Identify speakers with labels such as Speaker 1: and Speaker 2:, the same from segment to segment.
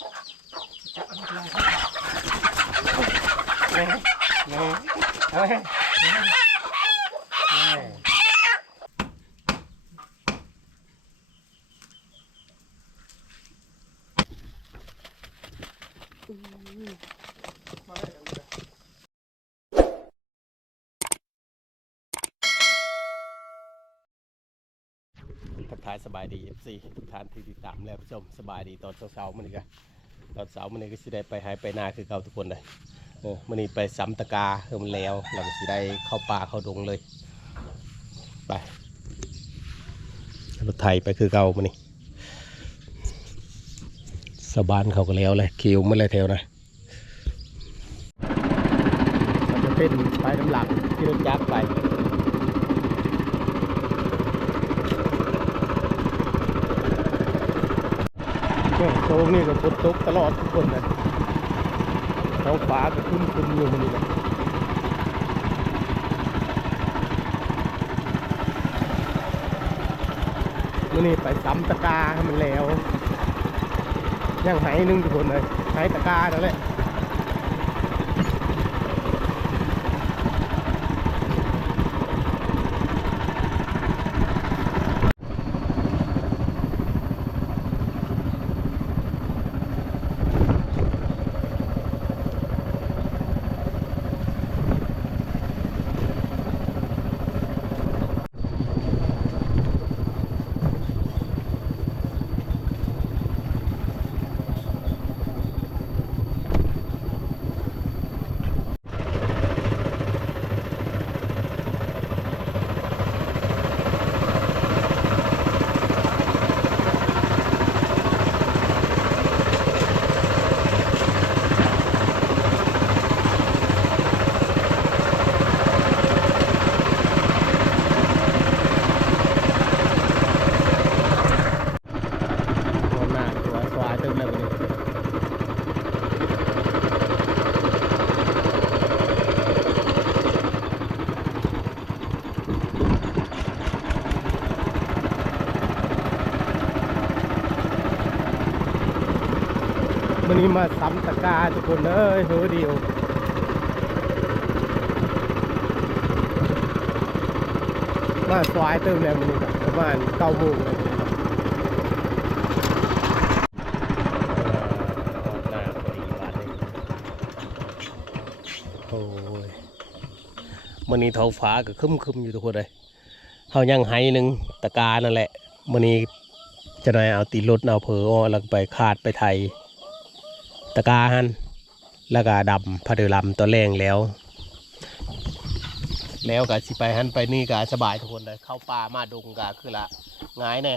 Speaker 1: ทักทายสบายดี FC ทุกท่านที่ติดตามและผู้ชมสบายดีตอนเช้าๆมื้อนี้ก็ ตอนเช้ามื้อนี้ก็สิได้ไปหายไปนาคือเก่าทุกคนเลยเออมื้อนี้ไปซ้ำตะกาเออมันแล้วเราก็สิได้เข้าป่าเข้าดงเลย ไปรถไทยไปคือเก่ามื้อนี้สบานเขาก็แล้วเลยคิวมาเลยแถวนะเราจะเป็นไปน้ำหลักที่รถจักรไป เนี่ยโชงนี่ก็ฝนตกตลอดทุกคนเลยท้องฟ้าก็ครึ้มครึมๆอยู่มันนี่นะมื่อนี้ไปซ้ำตะกาให้มันแล้ว ยังหายหนึงทุกคนเลยหายตะกาแล้วแหละ นนี้มาซ้ำตะกร้าทุกคนเลยเฮ้อเดียวมาสวายเติมแล้วมันนี่ประมาณเก้าโมงเลยหน้าพอดีบาทเลยโอ้ยมันนี้ท้องฟ้าก็คึมคึมอยู่ทุกคนเลยเขายังไห้หนึ่งตะกานั่นแหละมันนี้จะได้เอาตีรถเอาเพอเอาแล้วไปคาดไปไทย ตะกาหันแล้วก็ดำพะเดือลำตัวแรงแล้ว แล้วก็สิไปหันไปนี่ก็สบายทุกคนเลยเข้าป่ามาดงก็คือละง่ายแน่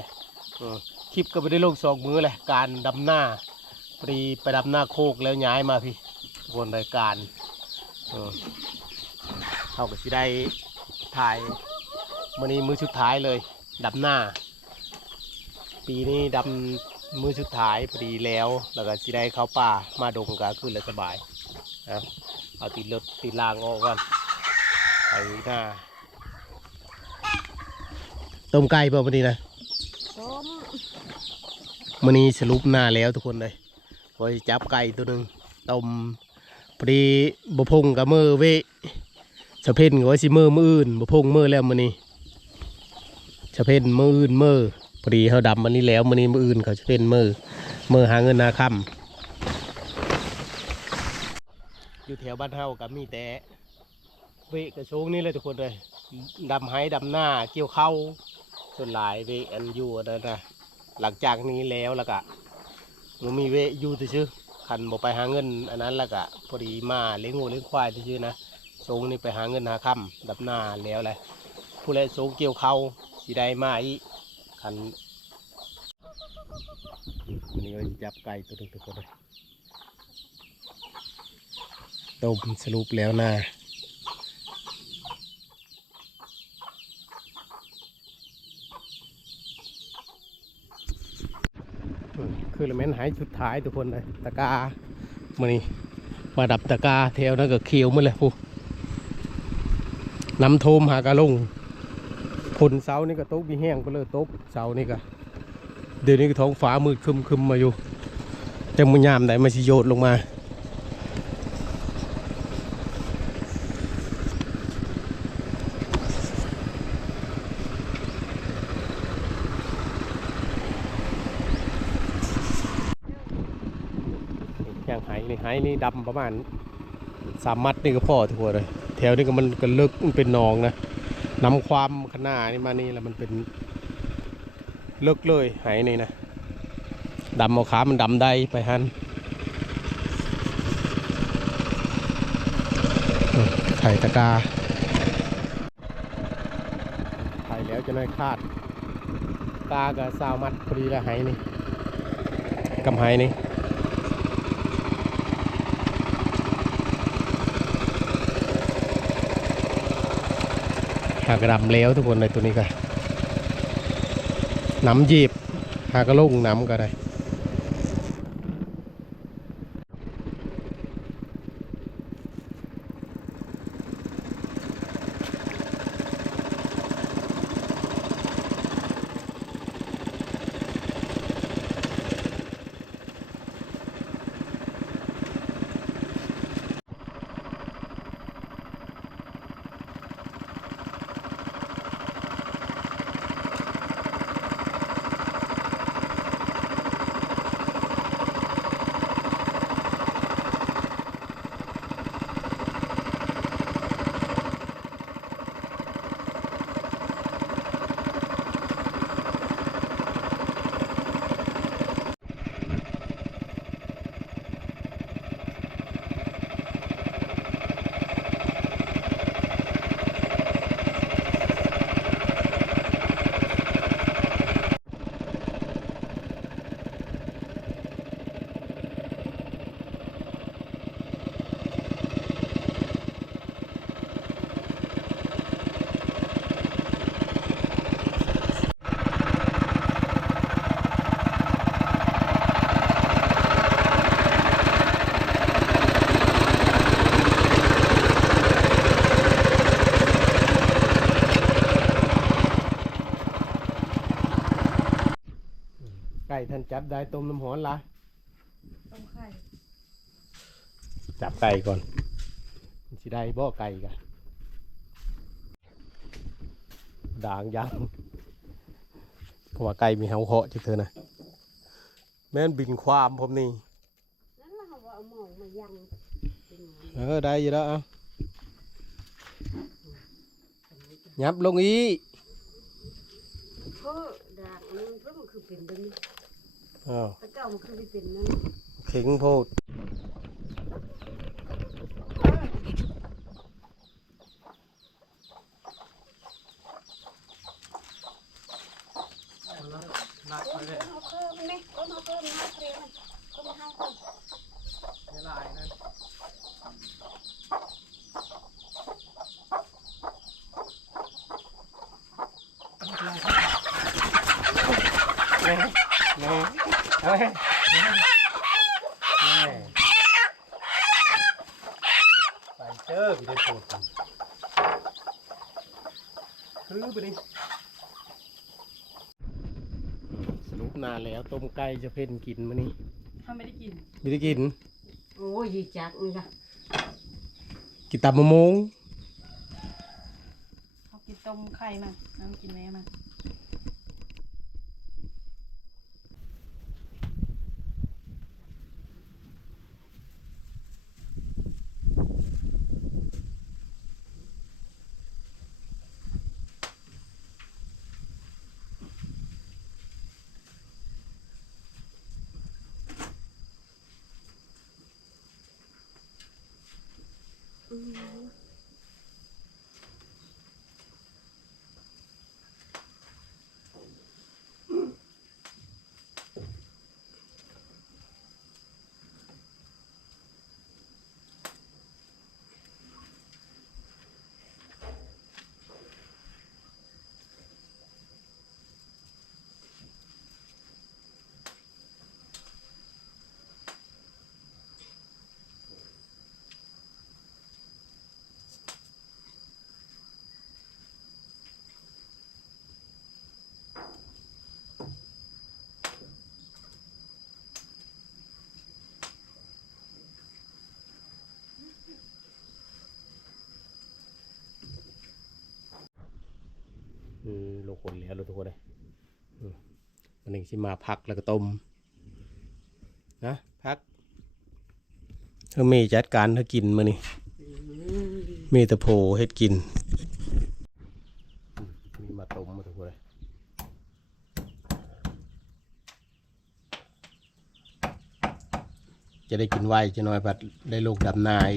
Speaker 1: คลิปก็ไปได้ลงสองมือเลยการดำหน้าปรีไปดำหน้าโคกแล้วย้ายมาพี่ทุกคนรายการเขาก็สิได้ถ่ายมันนี้มือสุดท้ายเลยดำหน้า ปีนี้ดำ มือสุดท้ายพอดีแล้ว แล้วก็สิได้เข้าป่ามาดงก็คือละสบายนะเอาตีรถตีรางออกก่อนไปหน้าต้มไก่เปล่าวันนี้นะ
Speaker 2: ต้ม
Speaker 1: วันนี้สรุปหน้าแล้วทุกคนเลยพอจับไก่ตัวหนึ่งต้มพอดีบพงกับมือเวสะเพ่นกับว่าสิมือมืออื่นบพงมือแล้วมันนี้สะเพ่นมืออื่นมือ พอดีเขาดำมันนี้แล้วมันนี้มืออื่นเขาสะเพ่นมือมือหาเงินนาคำอยู่แถวบ้านเฮากับมีแต่เวกระโชงนี่เลยทุกคนเลยดำไห้ดำหน้าเกี่ยวเข้าส่วนหลายเวอันอยู่อันนั้นนะหลังจากนี้แล้วแล้วก็มันมีเวอยู่ซื่อๆคันบอกไปหาเงิน อันนั้นแล้วก็พอดีมาเลี้ยงงูเลี้ยงควายซื่อนะโชงนี่ไปหาเงินหาค่ำดำหน้าแล้วแหละผู้ใดโชงเกี่ยวเข้าสีได้มาอีก คันวันนี้เราจะจับไก่ตัวนึงทุกคนเลยต้มสรุปแล้วนะคือละเมนหายชุดท้ายทุกคนเลยตะกามานี่มาดับตะกาแถวนั้นก็เขียวมาเลยผู้น้ำโทมหากระลง ผลเสานี่ก็ตกมีแห้งไปเลยตกเสานี่ก็เดี๋ยวนี้ก็ท้องฟ้ามืดคึมๆมมาอยู่จังมุยามไหนมาสิโยดลงมาอย่างไหนี่ไหนี่ดำประมาณสามมัดนี่ก็พอทุกคนเลย แถวนี้ก็มันก็ลึกมันเป็นนองนะ นำความขนาดนี่มานี่แล้วมันเป็นเลึกเลยไหนี่นะดำเอาขา มันดำได้ไปฮันไข่ตะกาไข่แล้วจะได้คาด ตากับสาวมัดพอดีแล้วไหนี่กำไหนี่ากระดำแล้วทุกคนในตัวนี้ก็น้ำหยีบหากระลุ่งน้ำก็ได้ จับได้ต้มน้ำหอนละ
Speaker 2: ต้มไข่
Speaker 1: จับไก่ก่อนมันสิได้บ่ไก่กันด่างยังเพราะว่าไก่มีเฮาเหาะจิเธอนะแม่นบินความผมนี่
Speaker 2: นั่นเราเอาหมองมายังเป็นหยัง
Speaker 1: เออได้อยู่แล้วเอายับลงอีก
Speaker 2: เพื่อด่างอันนี้เพื่อมันคือเป็นแบบนี้
Speaker 1: อ้าว
Speaker 2: พระเจ้ามันคือได้เป็นนั่น
Speaker 1: เข่งโพดนักเลย
Speaker 2: เอาเพิ่มไหมก็มาเพิ่มนะเปรี้ยวก็มาให้เพิ่ม
Speaker 1: ไม่ลายนั่นแม่แม่เฮ้ยแม่ไปเจอไปได้โผล่กัน คือไปดิสรุปนานแล้วต้มไก่จะเพ่นกินมานี่
Speaker 2: ถ้าไม่ได้กิน
Speaker 1: ไม่ได้กิน
Speaker 2: โอ้ยยีจักนี่ค่ะ
Speaker 1: กินตำมะมง
Speaker 3: เขากินต้มไข่มันน้ำกินแม่มัน
Speaker 2: เอื
Speaker 1: ม ลงคนแล้วทุกคนเลยอืมวันหนี้สิมาพักแล้วก็ต้มนะพักเธอมีจัดการเธอกินมานี่มีต่โผเฮ็ดกินมีมาต้มมาทุกคนเลยจะได้กินไวจะน้อยพัดได้ลูกดำนาย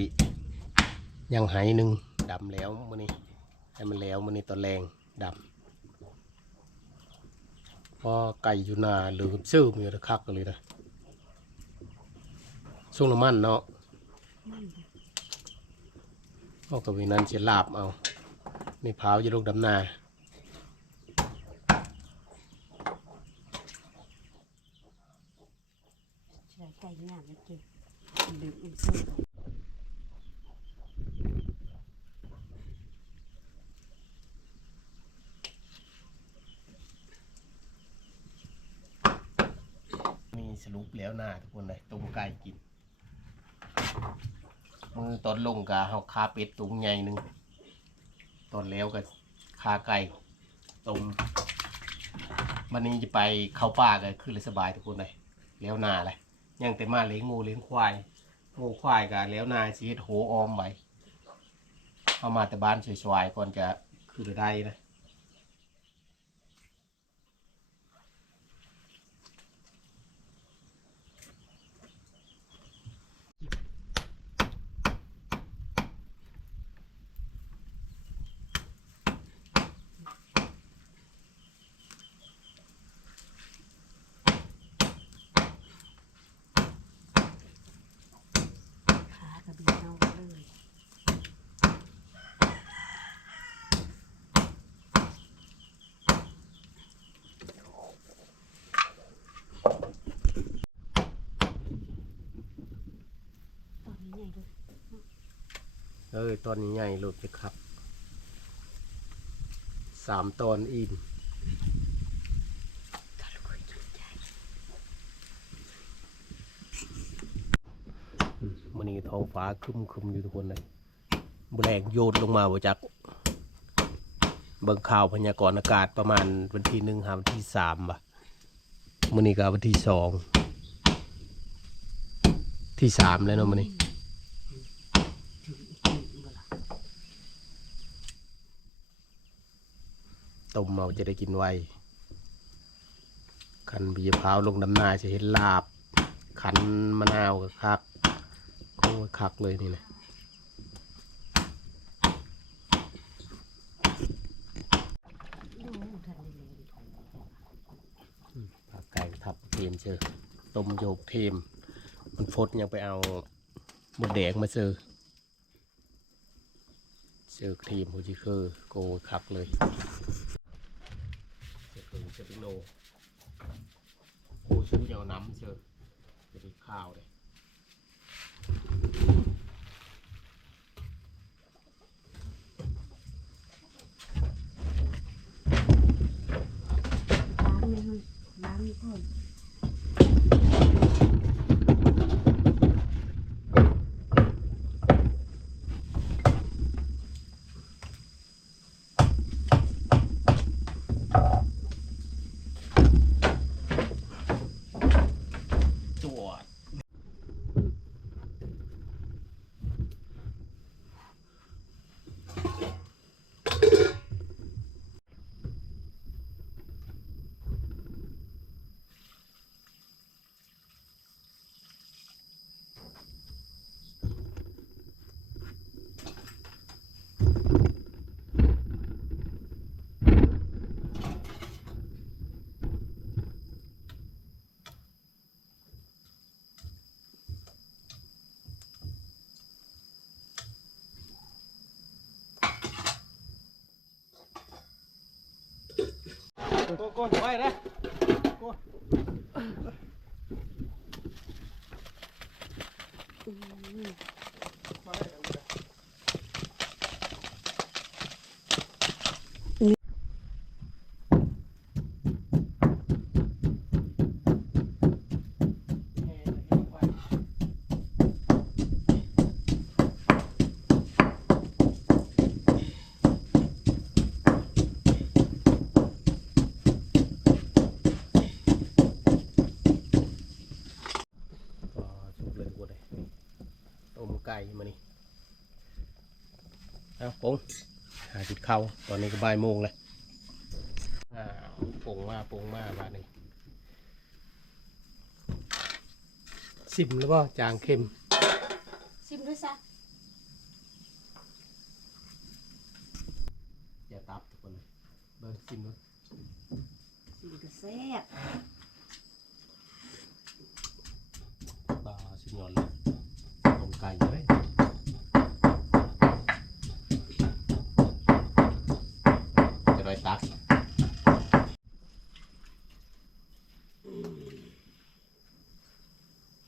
Speaker 1: ยังไหหนึ่งดำแล้วมื้อนี้ให้มันแล้วมื้อนี้ตอนแรงดำ พอไก่อยู่นาหรือซื้อมีระคักกันเลยนะช่งน้ำมันเนาะเอากับวีนั้นจะลาบเอาในเผาจะลูกดำนา
Speaker 2: ใส่ไก่งามแล้วกินดื่มอัน เพิ่ม
Speaker 1: มีสรุปแล้วหน้าทุกคนเลยต้มไก่กิน มือตอนลงกะเฮาคาเป็ดตุงใหญ่หนึ่งตอนแล้วก็คาไก่ต้มวันนี้จะไปเข้าป่ากันคือเลยสบายทุกคนเลยแล้วหนาเลยยังแต่มาเลี้ยงงูเลี้ยงควายงูควายกันแล้วนาชีวิตโหออมไว้เอามาแต่บ้านสวยๆก่อนจะคือได้นะ
Speaker 2: ขากระบี่เอาเลย ตอนนี้ใหญ่ด้วย
Speaker 1: เออตอนนี้ใหญ่หลุดจะครับสามตอนอินมันนี้ท้องฟ้าครึมครึมอยู่ทุกคนเลยแรงโยนลงมาบ่จักเบิ่งข่าวพยากรณ์อากาศประมาณวันที่หนึ่งหาวันที่สามบ่ะมันนี้ก็วันที่สองที่สามแล้วเนาะมันนี้
Speaker 2: ถึงอีกทีบ่ล่ะ
Speaker 1: ต้มเมาจะได้กินไวคันบีพร้าวลงดำนาจะเห็นลาบ ขันมะนาวกับคักโอ้คักเลยนี่นะ
Speaker 2: ดูทันได้เลย
Speaker 1: ผักไก่ทับเทมเจอต้มโยกเทมมันฟดยังไปเอาหมดแดงมาเจอเจอทีมฮูจิเคอร์โกคักเลยเจอคือเจอพิโนโอ้ชุด เดียวน้ำเจอจะได้ข้าวเลย
Speaker 2: ล้างไม่ให้ล้างไม่
Speaker 1: กโก้ไปนะโก้ไงหาจุดเข้าตอนนี้ก็บ่ายโมงเลยอ่าปงมาปงมาบ้านนี้สิมแล้วป่จางเค็ม
Speaker 2: ชิมด้วยซะ
Speaker 1: อย่าตับทุกคนเลยเบิ่งสิมเลย
Speaker 2: ชิมก็แซ่บ
Speaker 1: บาสิมยอนเลยต้มไก่เลยจะได้ตัก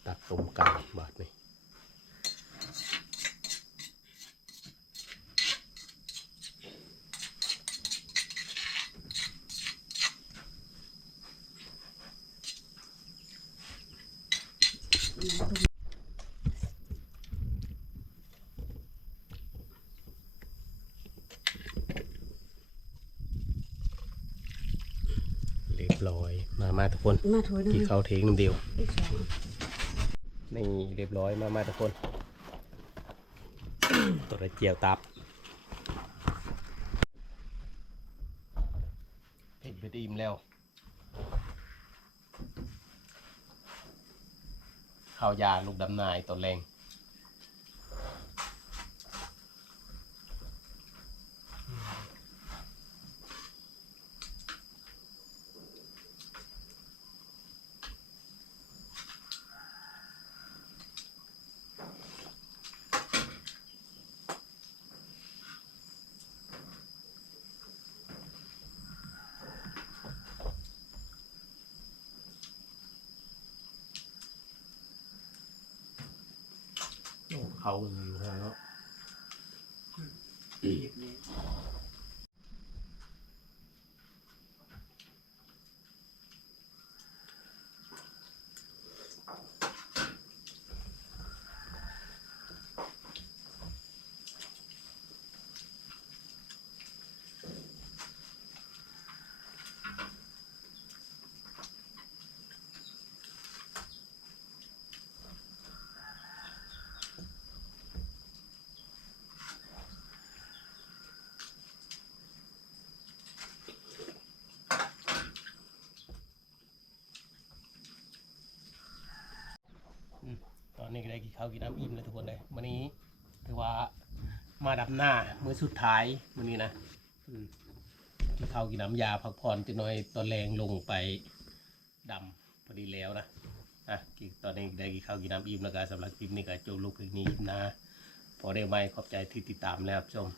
Speaker 1: ตักต้มไก่บาดนี่ เรียบร้อยมามาทุกคน
Speaker 2: มาถ้วยหนึง
Speaker 1: กี่ข้าวเทงน้ำเดียว
Speaker 2: อีกสอง
Speaker 1: นี่เรียบร้อยมามาทุกคนตัวระเจียวตับเผ็ดเผ็ดอิ่มแล้ว ข้ายาลูกดำนายตัวแรงโอ้ เขาอยู่แล้วต ข้าวกินน้ำอิ่มเลยทุกคนเลยวันนี้ถือว่ามาดับหน้ามื้อสุดท้ายวันนี้นะกินข้าวกินน้ำยาพักผ่อนจะน้อยตอนแรงลงไปดำพอดีแล้วนะอะตอนนี้ได้กินข้าวกินน้ำอิ่มแล้วก็สำหรับคลิปนี้ก็จบลูกคลิปนี้นะพอได้ไหมขอบใจที่ติดตามแล้วครับชม